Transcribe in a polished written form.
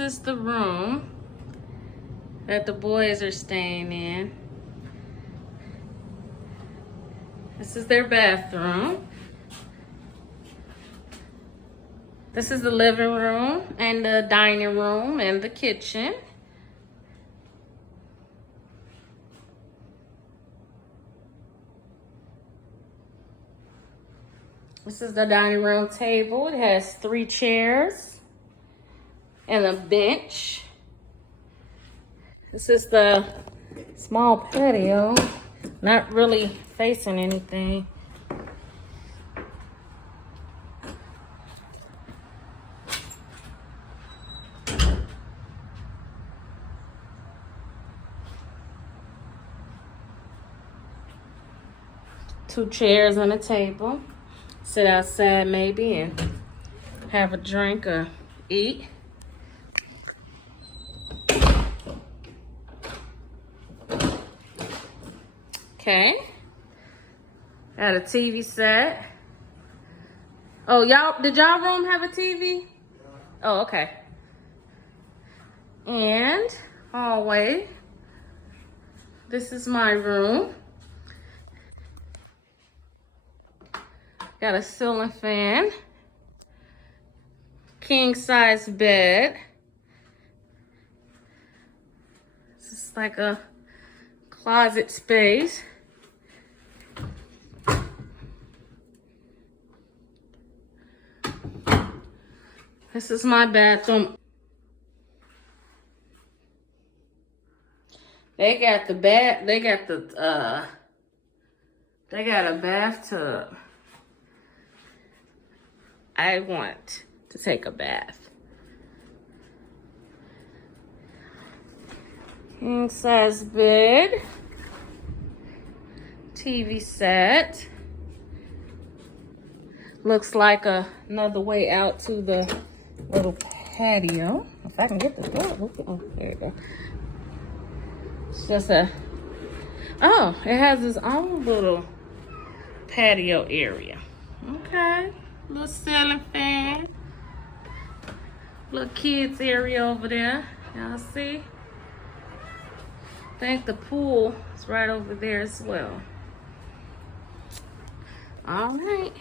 is the room that the boys are staying in. This is their bathroom. This is the living room and the dining room and the kitchen. This is the dining room table. It has 3 chairs and a bench. This is the small patio, not really facing anything. Two chairs and a table. Sit outside maybe and have a drink or eat. Okay. Got a TV set. Oh, did y'all room have a TV? Oh, okay. And hallway. This is my room. Got a ceiling fan. King size bed. This is like a closet space. This is my bathroom. They got a bathtub. I want to take a bath. King size bed. TV set. Looks like another way out to the little patio. If I can get the door open. Here we go. It's just it has its own little patio area. Okay. Little ceiling fan. Little kids area over there. Y'all see? I think the pool is right over there as well. All right.